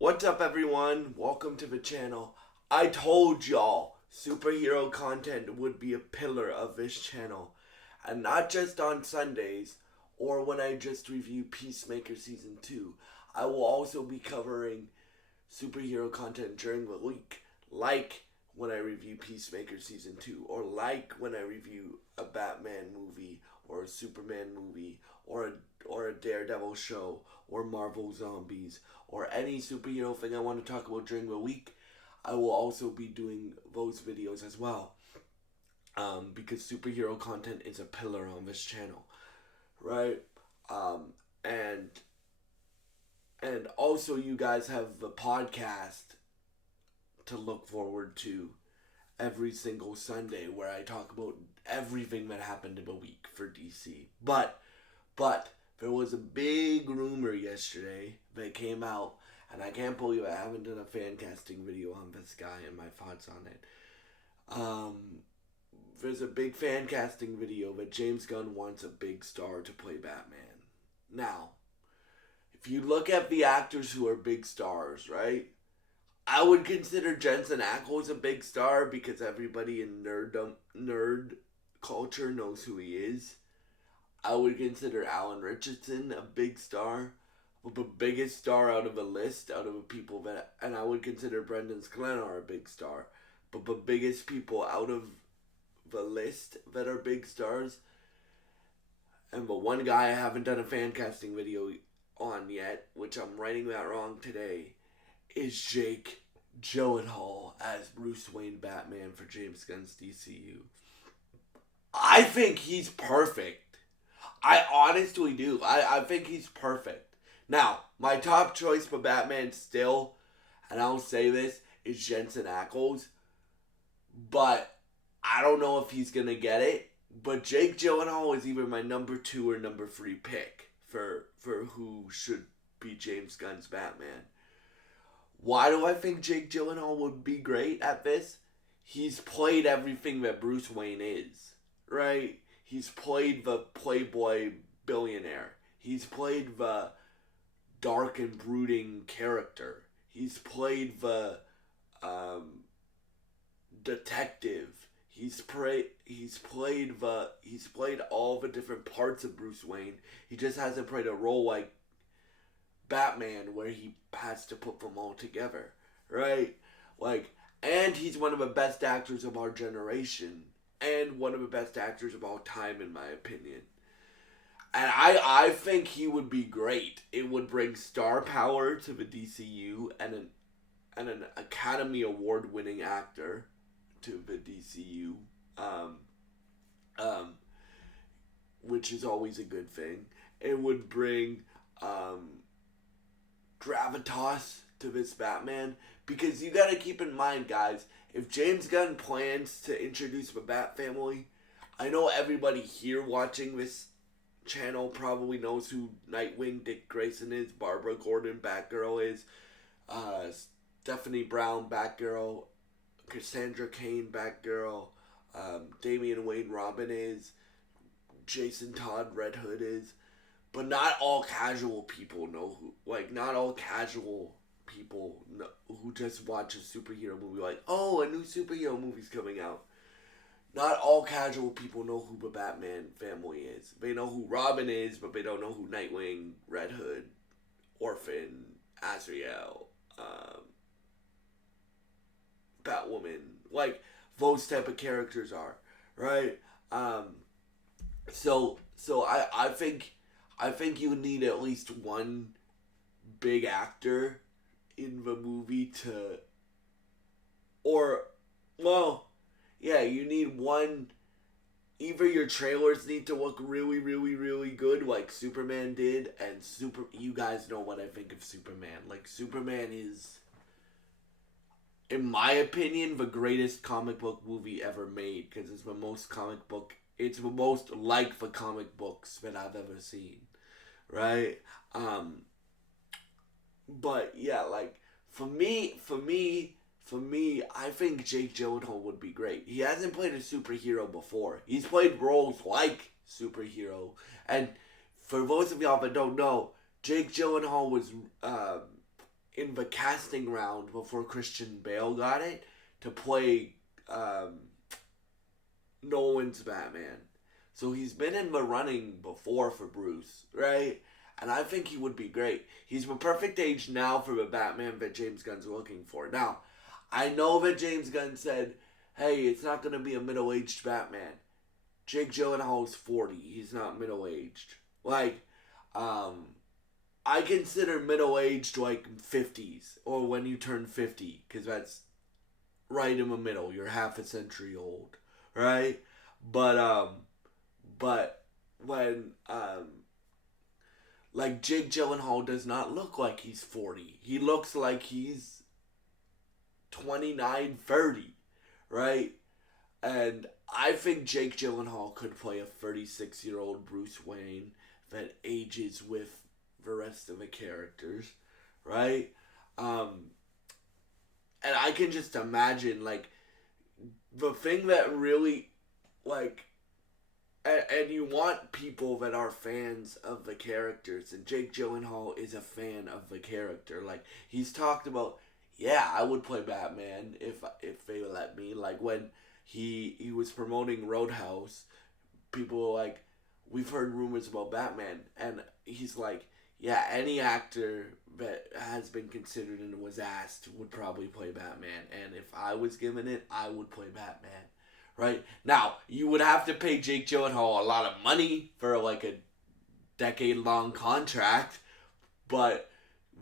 What's up, everyone? Welcome to the channel. I told y'all superhero content would be a pillar of this channel, and not just on Sundays or when I just review Peacemaker Season 2. I will also be covering superhero content during the week, like when I review Peacemaker Season 2, or like when I review a Batman movie, or a Superman movie, or a Daredevil show, or Marvel Zombies, or any superhero thing I want to talk about during the week. I will also be doing those videos as well, because superhero content is a pillar on this channel, right? Um, and and also you guys have the podcast to look forward to every single Sunday, where I talk about everything that happened in a week for DC. But there was a big rumor yesterday that came out, and I can't believe I haven't done a fan casting video on this guy and my thoughts on it. There's a big fan casting video that James Gunn wants a big star to play Batman. Now, if you look at the actors who are big stars, right? I would consider Jensen Ackles a big star because everybody in nerd culture knows who he is. I would consider Alan Richardson a big star, but the biggest star out of the list, out of the people that, and I would consider Brendan Sklenar a big star, but the biggest people out of the list that are big stars, and the one guy I haven't done a fan casting video on yet, which I'm writing that wrong today, is Jake Gyllenhaal as Bruce Wayne Batman for James Gunn's DCU. I think he's perfect. I honestly do. I think he's perfect. Now, my top choice for Batman still, and I'll say this, is Jensen Ackles. But I don't know if he's going to get it. But Jake Gyllenhaal is either my number 2 or number 3 pick for who should be James Gunn's Batman. Why do I think Jake Gyllenhaal would be great at this? He's played everything that Bruce Wayne is, right? He's played the Playboy billionaire. He's played the dark and brooding character. He's played the detective. He's played all the different parts of Bruce Wayne. He just hasn't played a role like Batman where he has to put them all together, right? And he's one of the best actors of our generation, and one of the best actors of all time, in my opinion. And I think he would be great. It would bring star power to the DCU and an Academy Award winning actor to the DCU, which is always a good thing. It would bring gravitas to this Batman, because you gotta keep in mind, guys, if James Gunn plans to introduce the Bat family, I know everybody here watching this channel probably knows who Nightwing, Dick Grayson is, Barbara Gordon, Batgirl is, Stephanie Brown, Batgirl, Cassandra Cain, Batgirl, Damian Wayne, Robin is, Jason Todd, Red Hood is. But not all casual people know not all casual people who just watch a superhero movie like, oh, a new superhero movie's coming out. Not all casual people know who the Batman family is. They know who Robin is, but they don't know who Nightwing, Red Hood, Orphan, Azrael, Batwoman, those type of characters are, right? So I think you need at least one big actor in the movie you need one. Either your trailers need to look really, really, really good, like Superman did, and you guys know what I think of Superman. Superman is, in my opinion, the greatest comic book movie ever made, because it's the most like the comic books that I've ever seen, right? But yeah, for me, I think Jake Gyllenhaal would be great. He hasn't played a superhero before. He's played roles like superhero, and for those of y'all that don't know, Jake Gyllenhaal was in the casting round before Christian Bale got it to play Nolan's Batman. So he's been in the running before for Bruce, right? And I think he would be great. He's the perfect age now for the Batman that James Gunn's looking for. Now, I know that James Gunn said, hey, it's not going to be a middle-aged Batman. Jake Gyllenhaal is 40. He's not middle-aged. Like, I consider middle-aged like 50s or when you turn 50, because that's right in the middle. You're half a century old, right? But when like Jake Gyllenhaal does not look like he's 40. He looks like he's 29, 30, right? And I think Jake Gyllenhaal could play a 36-year-old Bruce Wayne that ages with the rest of the characters, right? And I can just imagine, like, the thing that really, like, and you want people that are fans of the characters, and Jake Gyllenhaal is a fan of the character. Like, he's talked about, yeah, I would play Batman if they let me. Like, when he was promoting Roadhouse, people were like, we've heard rumors about Batman, and he's like, yeah, any actor that has been considered and was asked would probably play Batman, and if I was given it, I would play Batman. Right? Now, you would have to pay Jake Gyllenhaal a lot of money for like a decade-long contract, but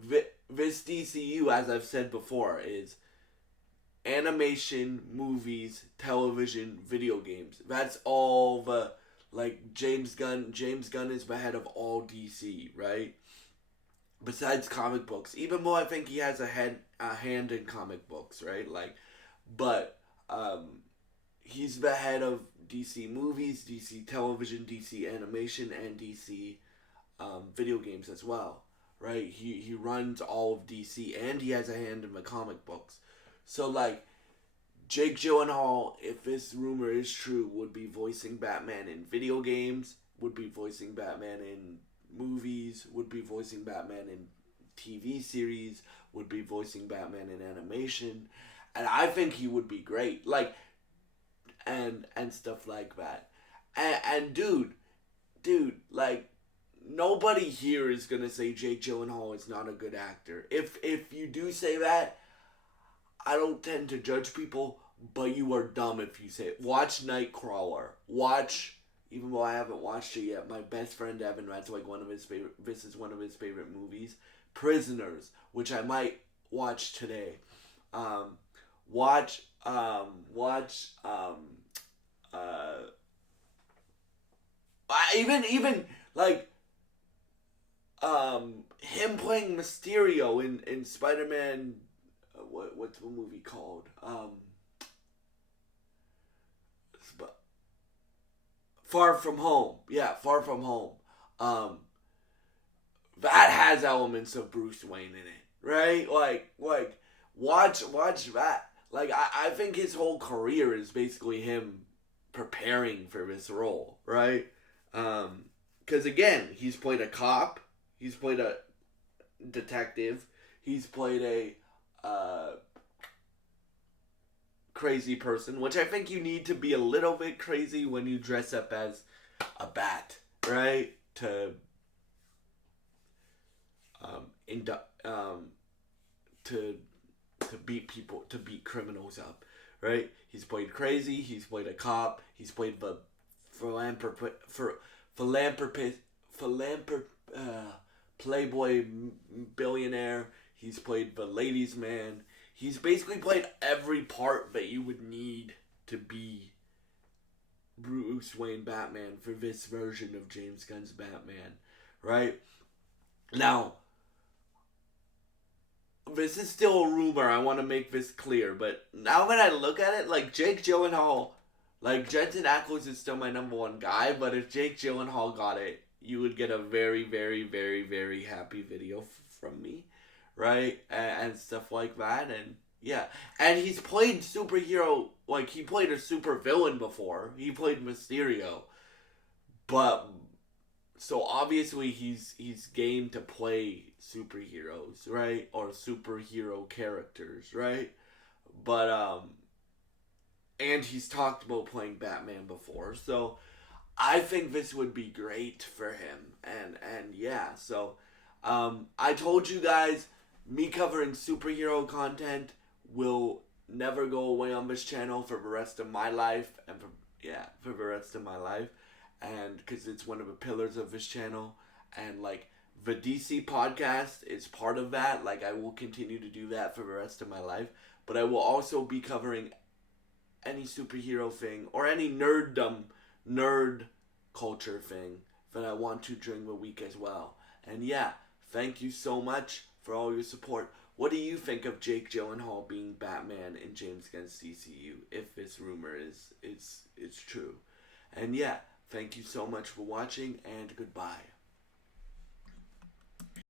this DCU, as I've said before, is animation, movies, television, video games. That's all the, like, James Gunn is the head of all DC, right? Besides comic books, even though I think he has a hand in comic books, right? Like, but he's the head of DC movies, DC television, DC animation, and DC video games as well, right? He runs all of DC, and he has a hand in the comic books. So, like, Jake Gyllenhaal, if this rumor is true, would be voicing Batman in video games, would be voicing Batman in movies, would be voicing Batman in TV series, would be voicing Batman in animation, and I think he would be great. Like, and stuff like that. And dude, like, nobody here is gonna say Jake Gyllenhaal is not a good actor. If you do say that, I don't tend to judge people, but you are dumb if you say it. Watch Nightcrawler. Watch, even though I haven't watched it yet, my best friend Evan, that's like one of his favorite, this is one of his favorite movies. Prisoners, which I might watch today. Watch even like him playing Mysterio in Spider-Man. What's the movie called? Far From Home. Yeah, Far From Home. That has elements of Bruce Wayne in it, right? Like watch that. Like, I think his whole career is basically him preparing for this role, right? Because, again, he's played a cop. He's played a detective. He's played a crazy person, which I think you need to be a little bit crazy when you dress up as a bat, right? To beat people, to beat criminals up, right? He's played crazy. He's played a cop. He's played the Playboy billionaire. He's played the ladies' man. He's basically played every part that you would need to be Bruce Wayne Batman for this version of James Gunn's Batman, right? Now, this is still a rumor. I want to make this clear, but now that I look at it, like, Jake Gyllenhaal, like, Jensen Ackles is still my number one guy, but if Jake Gyllenhaal got it, you would get a very, very, very, very happy video from me, right? And stuff like that, and yeah. And he's played superhero, like, he played a super villain before. He played Mysterio, but so obviously he's game to play superheroes, right? Or superhero characters, right? But and he's talked about playing Batman before. So I think this would be great for him. And yeah, so I told you guys me covering superhero content will never go away on this channel for the rest of my life and for the rest of my life, and because it's one of the pillars of this channel, and like the DC podcast is part of that. Like I will continue to do that for the rest of my life, but I will also be covering any superhero thing or any nerd culture thing that I want to during the week as well. And yeah, thank you so much for all your support. What do you think of Jake Gyllenhaal being Batman in James Gunn's DCU? If this rumor is true, and yeah, thank you so much for watching and goodbye.